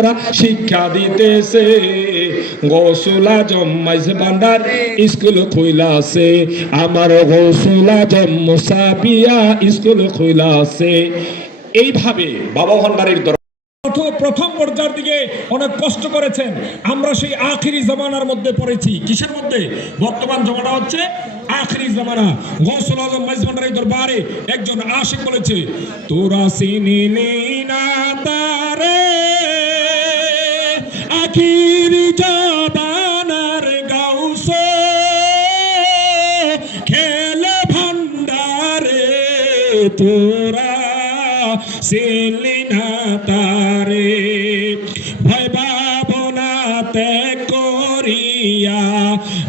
ছাত্ররা শিক্ষা দিতেছে। গৌসুল আজম মাইজ ভান্ডার স্কুল খুইলা আছে, আমার গৌসুল আজম মুসাবিয়া স্কুল খুইলা আছে। এইভাবে বাবা ভান্ডারের প্রথম পর্যায়ের দিকে অনেক কষ্ট করেছেন। আমরা সেই আখিরি জামানার মধ্যে পড়েছি। কিসের মধ্যে? বর্তমান জামানা হচ্ছে আখিরি জামানা। গৌসুল আজম মাইজ ভান্ডারের দরবারে একজন আশিক বলেছে, তোরা চিনিলি না তারে আখিরি জামানার গাউস খেলে ভান্ডারে, তোরা চিনলি না তারে। ভয় ভাবনা ত্যাগ করিয়া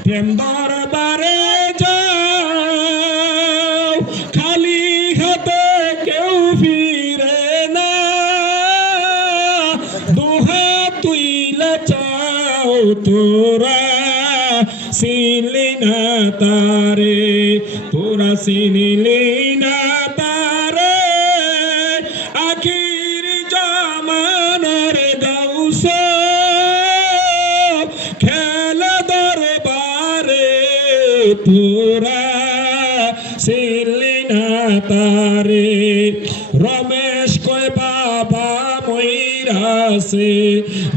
প্রেম দরবারে যাও, খালি হাতে কেউ ফিরে না, দুহাত তুইলা চাও, তোরা চিনলি না তারে, তোরা চিনলি না তারে আখির জামানার গাউস খেলা দরবারে, তোরা চিনলি না তারে। রমেশ কয় বাবা মইরাছে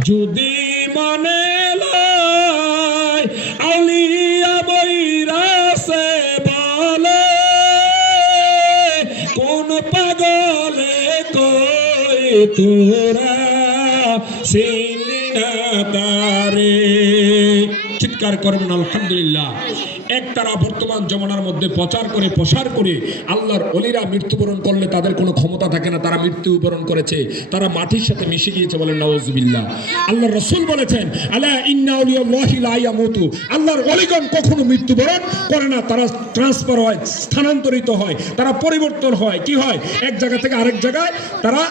যদি মনে লয়, আউলিয়া বইরাছে বলে কোন পাগলে কই, তোরা চিনলি না তারে। চিৎকার করবেন আলহামদুলিল্লাহ। একতারা বর্তমান জমানার মধ্যে প্রচার করে প্রসার করে আল্লাহর ওলিরা মৃত্যুবরণ করলে তাদের কোনো ক্ষমতা থাকে না, তারা মৃত্যুবরণ করেছে, তারা মাটির সাথে মিশে গিয়েছে, বলেন নাউজুবিল্লাহ। আল্লাহর রাসূল বলেছেন, আলা ইন্না আউলিয়াল্লাহি লা ইয়ামুতু, আল্লাহর ওলিগণ কখনো মৃত্যুবরণ করে না, তারা ট্রান্সফার হয়, স্থানান্তরিত হয়, তারা পরিবর্তন হয়। কি হয়? এক জায়গা থেকে আরেক জায়গায় তারা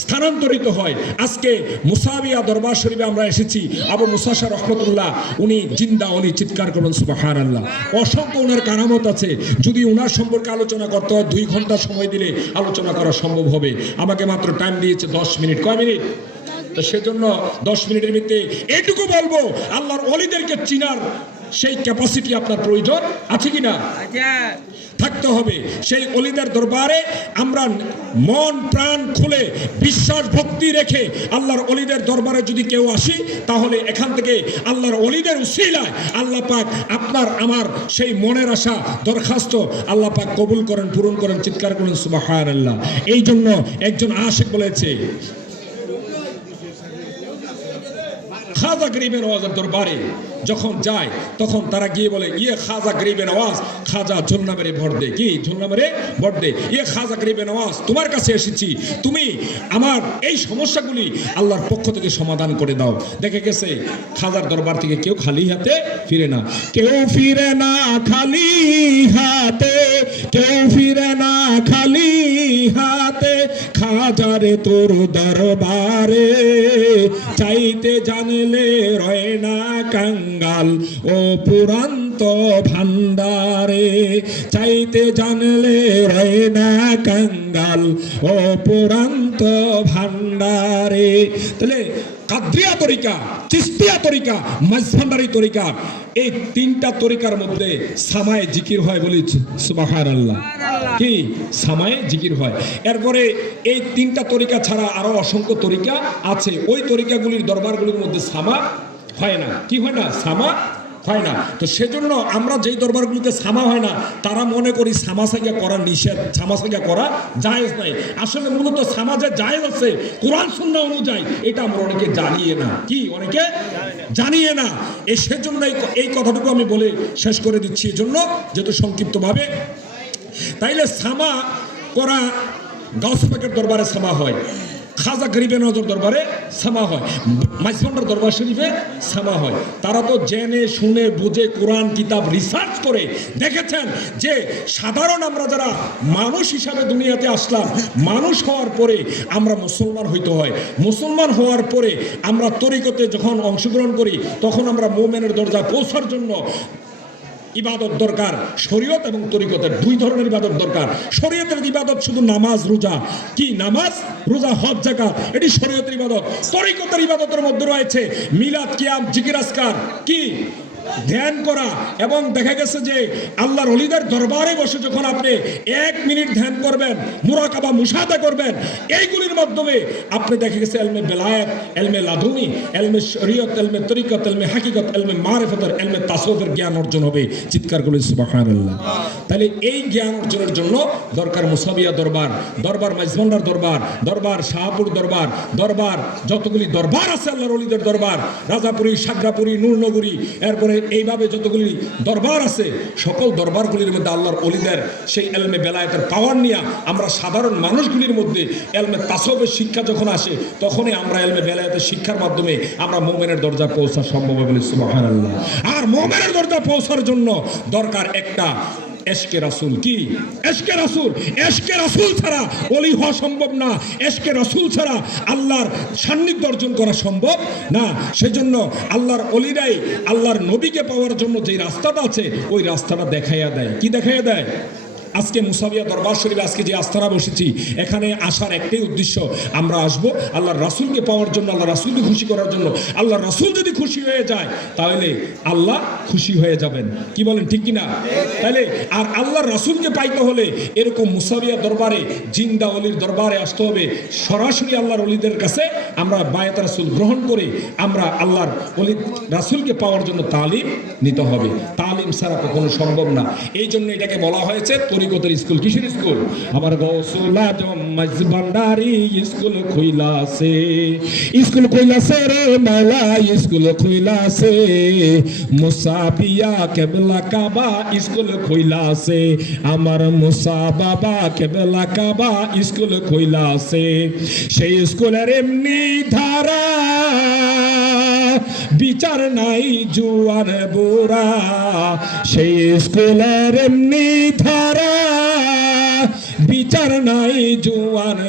স্থানান্তরিত হয়। আজকে মুসাবিয়া দরবার শরীফে আমরা এসেছি, আবু মুসা শাহ রহমতুল্লাহ, উনি জিন্দা ওলি। চিৎকার করুন সুবহানাল্লাহ। অসংখ্য ওনার কারামত আছে। যদি ওনার সম্পর্কে আলোচনা করতে হয় 2 ঘন্টা সময় দিলে আলোচনা করা সম্ভব হবে। আমাকে মাত্র টাইম দিয়েছে 10 মিনিট। কয় মিনিট? তো সেজন্য 10 মিনিটের ভিতরে এটুকু বলবো, আল্লাহর ওলিদেরকে চিনার সেই ক্যাপাসিটি আপনার প্রয়োজন আছে কিনা? থাকতে হবে। সেই ওলিদের দরবারে আমরা মন প্রাণ খুলে বিশ্বাস ভক্তি রেখে আল্লাহর ওলিদের দরবারে যদি কেউ আসি, তাহলে এখান থেকে আল্লাহর ওলিদের উসিলায় আল্লাহ পাক আপনার আমার সেই মনের আশা দরখাস্ত আল্লাহ পাক কবুল করেন, পূরণ করেন। চিৎকার করেন সুবহানাল্লাহ। এই জন্য একজন আশিক বলেছে, খাজা গরিবের নওয়াজের দরবারে যখন যায় তখন তারা গিয়ে বলে, ইয়ে খাজা গরিবের নওয়াজ, খাজা ঝুলনা মেরে ভোট দে। কি ঝুলনা মেরে ভোট দে? ইয়ে খাজা গরিবের নওয়াজ, তোমার কাছে এসেছি, তুমি আমার এই সমস্যাগুলি আল্লাহর পক্ষ থেকে সমাধান করে দাও। দেখে গেছে খাজার দরবার থেকে কেউ খালি হাতে ফিরে না, কেউ ফিরে না খালি হাতে, কেউ ফিরে না খালি হাতে, খাজারে তোর দরবারে চাইতে জানলে রয় না কাঙ্গাল ও পুরান্ত ভান্ডারে, চাইতে জানলে রয় না কাঙ্গাল ও পুরান্ত ভান্ডারে। তাহলে কাদরিয়া তরিকা, চিশতিয়া তরিকা, মাঝভান্ডারি তরিকা, এই 3টা তরিকার মধ্যে সামায়ে জিকির হয়। বলি সুবহানাল্লাহ। কি সামায়ে জিকির হয়। এরপরে এই 3টা তরিকা ছাড়া আরো অসংখ্য তরিকা আছে। ওই তরিকাগুলির দরবারগুলির মধ্যে সামা হয় না। কি হয় না? সামা হয় না। তো সেজন্য আমরা যেই দরবারগুলিতে সামা হয় না, তারা মনে করি সামাসাগিয়া করা নিষেধ, সামাসাগিয়া করা জায়েজ নাই। আসলে মূলত সামাজে জায়েজ আছে কোরআন সুন্নাহ অনুযায়ী, এটা আমরা অনেকে জানিয়ে না। কি অনেকে জানিয়ে না। সেজন্য এই কথাটুকু আমি বলে শেষ করে দিচ্ছি, এই জন্য যেহেতু সংক্ষিপ্তভাবে। তাইলে সামা করা গাউস পাকের দরবারে সামা হয়, খাজা গরিবে নজর দরবারে সামা হয়, মাইজভান্ডার দরবার শরীফে সামা হয়। তারা তো জেনে শুনে বুঝে কোরআন কিতাব রিসার্চ করে দেখেছেন যে সাধারণ আমরা যারা মানুষ হিসাবে দুনিয়াতে আসলাম, মানুষ হওয়ার পরে আমরা মুসলমান হইতে হয়। মুসলমান হওয়ার পরে আমরা তরিকতে যখন অংশগ্রহণ করি, তখন আমরা মুমিনের দরজায় পৌঁছার জন্য ইবাদত দরকার, শরীয়ত এবং তরিকতের দুই ধরনের ইবাদত দরকার। শরীয়তের ইবাদত শুধু নামাজ রোজা, কি নামাজ রোজা হজ যাকাত, এটি শরীয়তের ইবাদত। তরিকতের ইবাদতের মধ্যে রয়েছে মিলাদ, কিয়াম, জিকির, আজকার, কি ধ্যান করা। এবং দেখা গেছে যে আল্লাহর ওলিদের দরবারে বসে যখন আপনি 1 মিনিট ধ্যান করবেন, মুরাকাবা মুশাহাদা করবেন, এইগুলির মাধ্যমে আপনি দেখা গেছে এলমে বেলায়েত, এলমে লাদুনি, এলমে শরীয়ত, এলমে তরিকত, এলমে হাকিকত, এলমে মারিফতের, এলমে তাসাউফের জ্ঞান অর্জন হবে। চিৎকার করে সুবহানাল্লাহ। তাহলে এই জ্ঞান অর্জনের জন্য দরকার মুসাবিয়া দরবার, দরবার মাইজভান্ডার দরবার, দরবার শাহপুর দরবার, দরবার যতগুলি দরবার আছে আল্লাহর ওলিদের দরবার, রাজাপুরী, সাগরাপুরী, নূরনগরী, এরপরে এইভাবে যতগুলি দরবার আছে, সকল দরবারগুলির মধ্যে আল্লাহর ওলিদের সেই এলমে বেলায়েতের পাওয়ার নিয়ে আমরা সাধারণ মানুষগুলির মধ্যে এলমে তাসাউফের শিক্ষা যখন আসে, তখনই আমরা এলমে বেলায়েতের শিক্ষার মাধ্যমে আমরা মুমিনের দরজা পৌঁছা সম্ভব হবে। সুবহানাল্লাহ। আর মুমিনের দরজা পৌঁছার জন্য দরকার একটা এশকে রাসূল। কি এশকে রাসূল? এশকে রাসূল ছাড়া ওলি হওয়া সম্ভব না। এশকে রাসূল ছাড়া আল্লাহর সান্নিধ্য অর্জন করা সম্ভব না। সেজন্য আল্লাহর ওলিরাই আল্লাহর নবীকে পাওয়ার জন্য যে রাস্তাটা আছে, ওই রাস্তাটা দেখাইয়া দেয়। কি দেখাইয়া দেয়? আজকে মুসাবিয়া দরবার শরীফে আজকে যে আস্থানা বসেছি, এখানে আসার একটাই উদ্দেশ্য, আমরা আসবো আল্লাহর রাসূলকে পাওয়ার জন্য, আল্লাহ রাসূলকে খুশি করার জন্য। আল্লাহর রাসূল যদি খুশি হয়ে যায়, তাহলে আল্লাহ খুশি হয়ে যাবেন। কি বলেন, ঠিক কিনা? তাহলে আর আল্লাহর রাসূলকে পাইতে হলে এরকম মুসাবিয়া দরবারে, জিন্দা ওলির দরবারে আসতে হবে। সরাসরি আল্লাহর ওলিদের কাছে আমরা বায়াত রাসূল গ্রহণ করে আমরা আল্লাহর ওলি রাসূলকে পাওয়ার জন্য তালিম নিতে হবে। তালিম ছাড়া কখনো সম্ভব না। এই জন্য এটাকে বলা হয়েছে তরিকতের স্কুল। কিসের স্কুল? আমার গৌসুল আজম মাইজভান্ডারি স্কুল খুইলাছে, স্কুল খুইলাছে রে মাওলা, স্কুল খুইলাছে। মুসাবিয়া কেবলা কাবা স্কুল খুইলাছে, আমার মুসা বাবা কেবলা কাবা স্কুল খুইলাছে। সেই স্কুলের এমনি ধারা, বিচার নাই জুয়ান বুড়া। সেই স্কুলের এমনি ধারা, বিচার নাই জুয়ান